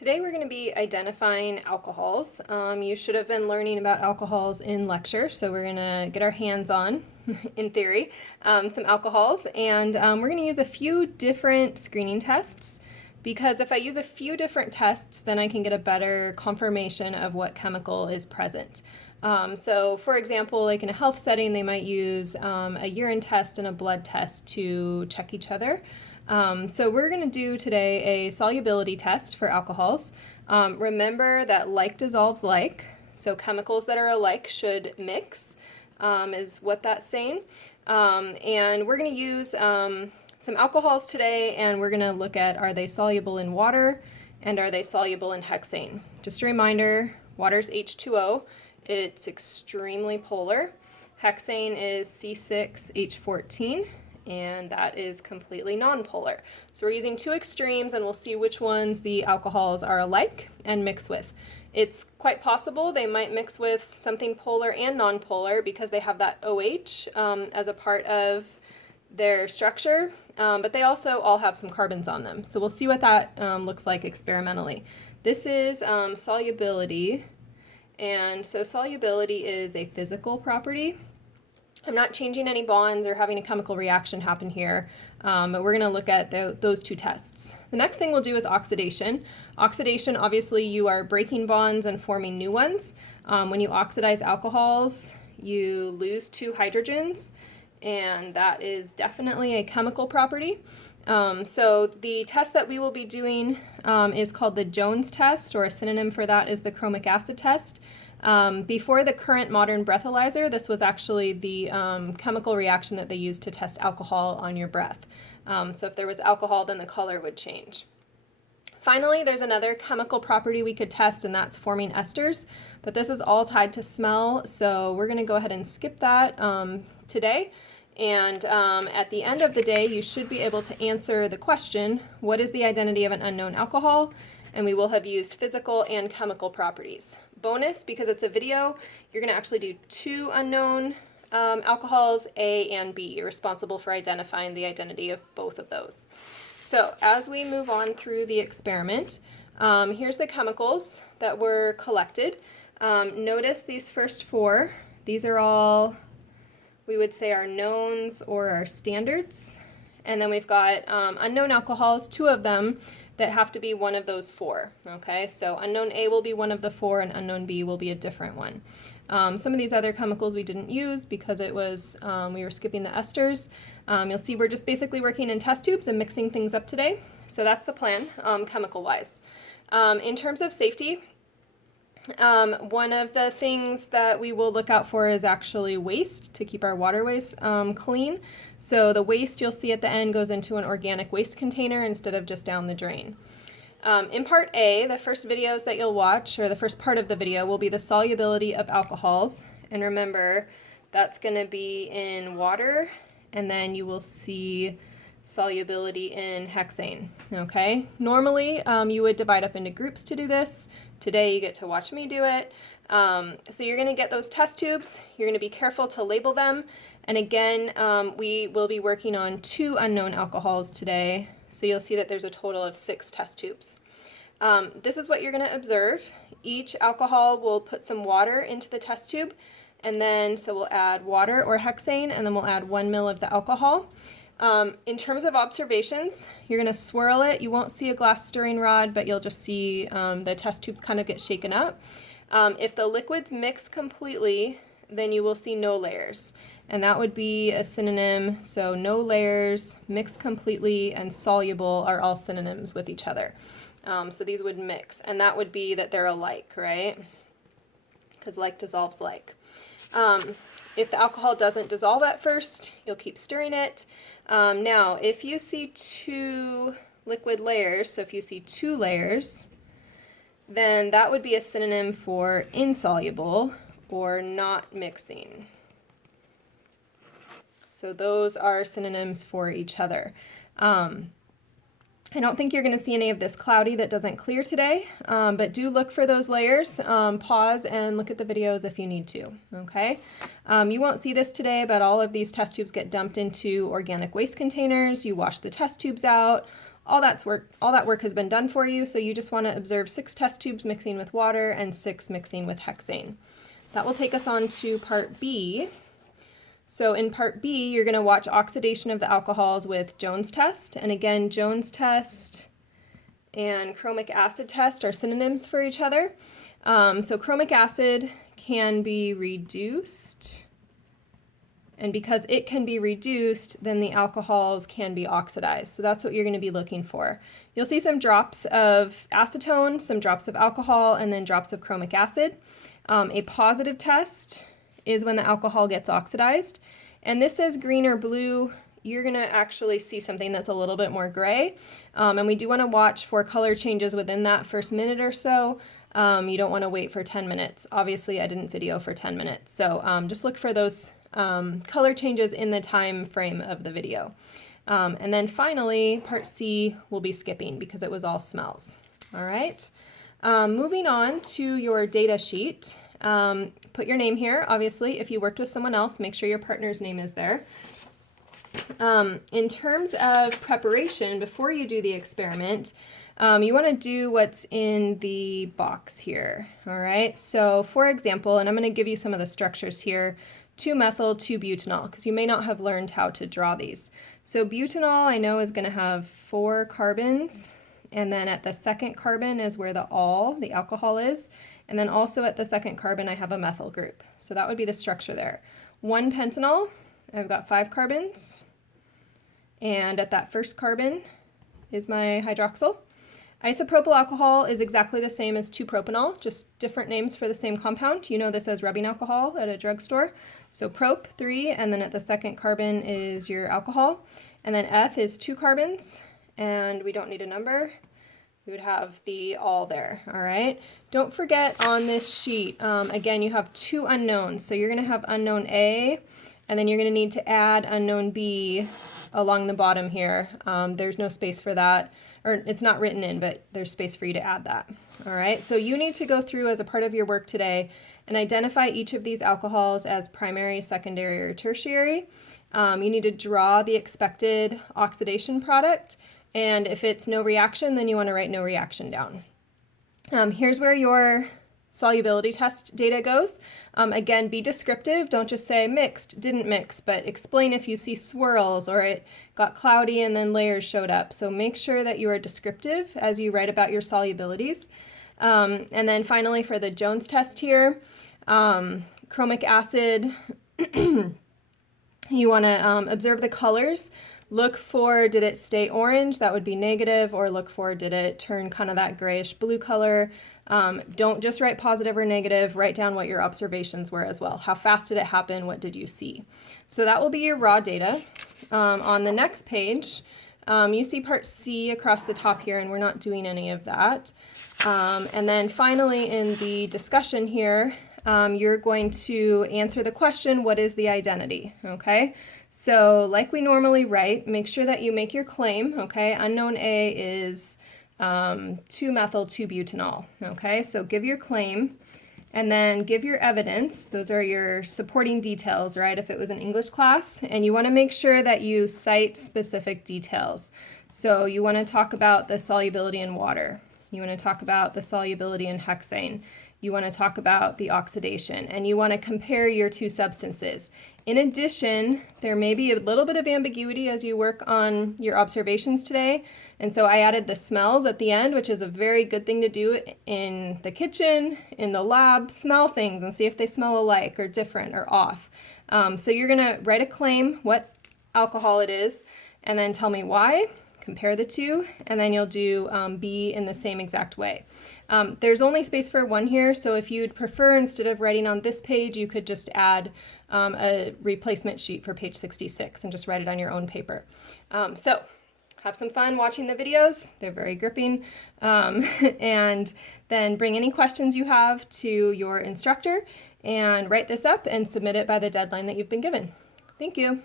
Today we're going to be identifying alcohols. You should have been learning about alcohols in lecture, so we're going to get our hands on, in theory, some alcohols, and we're going to use a few different screening tests, because if I use a few different tests, then I can get a better confirmation of what chemical is present. So for example, like in a health setting, they might use a urine test and a blood test to check each other. So we're going to do today a solubility test for alcohols. Remember that like dissolves like, so chemicals that are alike should mix, is what that's saying. And we're going to use some alcohols today, and we're going to look at, are they soluble in water and are they soluble in hexane? Just a reminder, water's H2O. It's extremely polar. Hexane is C6H14. And that is completely nonpolar. So we're using two extremes, and we'll see which ones the alcohols are alike and mix with. It's quite possible they might mix with something polar and nonpolar because they have that OH as a part of their structure, but they also all have some carbons on them. So we'll see what that looks like experimentally. This is solubility, and so solubility is a physical property. I'm not changing any bonds or having a chemical reaction happen here, but we're going to look at those two tests. The next thing we'll do is oxidation. Oxidation, obviously, you are breaking bonds and forming new ones. When you oxidize alcohols, you lose two hydrogens, and that is definitely a chemical property. So the test that we will be doing is called the Jones test, or a synonym for that is the chromic acid test. Before the current modern breathalyzer, this was actually the chemical reaction that they used to test alcohol on your breath. So if there was alcohol, then the color would change. Finally, there's another chemical property we could test, and that's forming esters, but this is all tied to smell, so we're going to go ahead and skip that today. And at the end of the day, you should be able to answer the question, what is the identity of an unknown alcohol? And we will have used physical and chemical properties. Bonus, because it's a video, you're going to actually do two unknown alcohols, A and B. You're responsible for identifying the identity of both of those. So as we move on through the experiment, here's the chemicals that were collected. Notice these first four. These are all, we would say, our knowns or our standards. And then we've got unknown alcohols, two of them that have to be one of those four. Okay, so unknown A will be one of the four, and unknown B will be a different one. Some of these other chemicals we didn't use because it was we were skipping the esters. You'll see we're just basically working in test tubes and mixing things up today. So that's the plan, chemical-wise. In terms of safety, one of the things that we will look out for is actually waste, to keep our waterways clean. So the waste you'll see at the end goes into an organic waste container instead of just down the drain. In part A, the first videos that you'll watch, or the first part of the video, will be the solubility of alcohols. And remember, that's going to be in water, and then you will see solubility in hexane. Okay? Normally, you would divide up into groups to do this. Today you get to watch me do it. So you're going to get those test tubes. You're going to be careful to label them. And again, we will be working on two unknown alcohols today. So you'll see that there's a total of 6 test tubes. This is what you're going to observe. Each alcohol will put some water into the test tube. And then, so we'll add water or hexane, and then we'll add 1 ml of the alcohol. In terms of observations, you're going to swirl it. You won't see a glass stirring rod, but you'll just see the test tubes kind of get shaken up. If the liquids mix completely, then you will see no layers. And that would be a synonym. So no layers, mix completely, and soluble are all synonyms with each other. So these would mix, and that would be that they're alike, right? Because like dissolves like. If the alcohol doesn't dissolve at first, you'll keep stirring it. Now, if you see 2 liquid layers, so if you see 2 layers, then that would be a synonym for insoluble or not mixing. So those are synonyms for each other. I don't think you're going to see any of this cloudy that doesn't clear today, but do look for those layers. Pause and look at the videos if you need to, okay? You won't see this today, but all of these test tubes get dumped into organic waste containers. You wash the test tubes out. all that work has been done for you, so you just want to observe 6 test tubes mixing with water and 6 mixing with hexane. That will take us on to part B. So in part B, you're going to watch oxidation of the alcohols with Jones test. And again, Jones test and chromic acid test are synonyms for each other. So chromic acid can be reduced. And because it can be reduced, then the alcohols can be oxidized. So that's what you're going to be looking for. You'll see some drops of acetone, some drops of alcohol, and then drops of chromic acid. A positive test is when the alcohol gets oxidized. And this says green or blue. You're going to actually see something that's a little bit more gray. And we do want to watch for color changes within that first minute or so. You don't want to wait for 10 minutes. Obviously, I didn't video for 10 minutes. So just look for those color changes in the time frame of the video. And then finally, part C we'll be skipping because it was all smells. All right. Moving on to your data sheet. Put your name here. Obviously, if you worked with someone else, make sure your partner's name is there. In terms of preparation, before you do the experiment, you want to do what's in the box here. All right. So for example, and I'm going to give you some of the structures here, 2-methyl, 2-butanol, because you may not have learned how to draw these. So butanol I know is going to have 4 carbons, and then at the second carbon is where the alcohol is, and then also at the second carbon I have a methyl group. So that would be the structure there. 1-pentanol, I've got 5 carbons, and at that first carbon is my hydroxyl. Isopropyl alcohol is exactly the same as 2-propanol, just different names for the same compound. You know this as rubbing alcohol at a drugstore. So prop, 3, and then at the second carbon is your alcohol. And then eth is 2 carbons, and we don't need a number. We would have the all there, all right? Don't forget on this sheet, again, you have 2 unknowns. So you're going to have unknown A, and then you're going to need to add unknown B along the bottom here. There's no space for that, or it's not written in, but there's space for you to add that. All right, so you need to go through as a part of your work today and identify each of these alcohols as primary, secondary, or tertiary. You need to draw the expected oxidation product, and if it's no reaction, then you want to write no reaction down. Here's where your solubility test data goes. Again, be descriptive. Don't just say mixed, didn't mix, but explain if you see swirls or it got cloudy and then layers showed up. So make sure that you are descriptive as you write about your solubilities. And then finally for the Jones test here, chromic acid, you want to observe the colors. Look for, did it stay orange? That would be negative. Or look for, did it turn kind of that grayish blue color? Don't just write positive or negative. Write down what your observations were as well. How fast did it happen? What did you see? So that will be your raw data. On the next page, you see part C across the top here, and we're not doing any of that. And then finally in the discussion here, you're going to answer the question, what is the identity? Okay, so like we normally write, make sure that you make your claim. Okay, unknown A is 2-methyl, 2-butanol. Okay, so give your claim and then give your evidence. Those are your supporting details, right? If it was an English class, and you want to make sure that you cite specific details. So you want to talk about the solubility in water. You want to talk about the solubility in hexane. You want to talk about the oxidation, and you want to compare your 2 substances. In addition, there may be a little bit of ambiguity as you work on your observations today, and so I added the smells at the end, which is a very good thing to do in the kitchen, in the lab. Smell things and see if they smell alike or different or off. So you're going to write a claim, what alcohol it is, and then tell me why, compare the 2, and then you'll do B in the same exact way. There's only space for 1 here, so if you'd prefer, instead of writing on this page, you could just add a replacement sheet for page 66 and just write it on your own paper. So have some fun watching the videos. They're very gripping. And then bring any questions you have to your instructor and write this up and submit it by the deadline that you've been given. Thank you.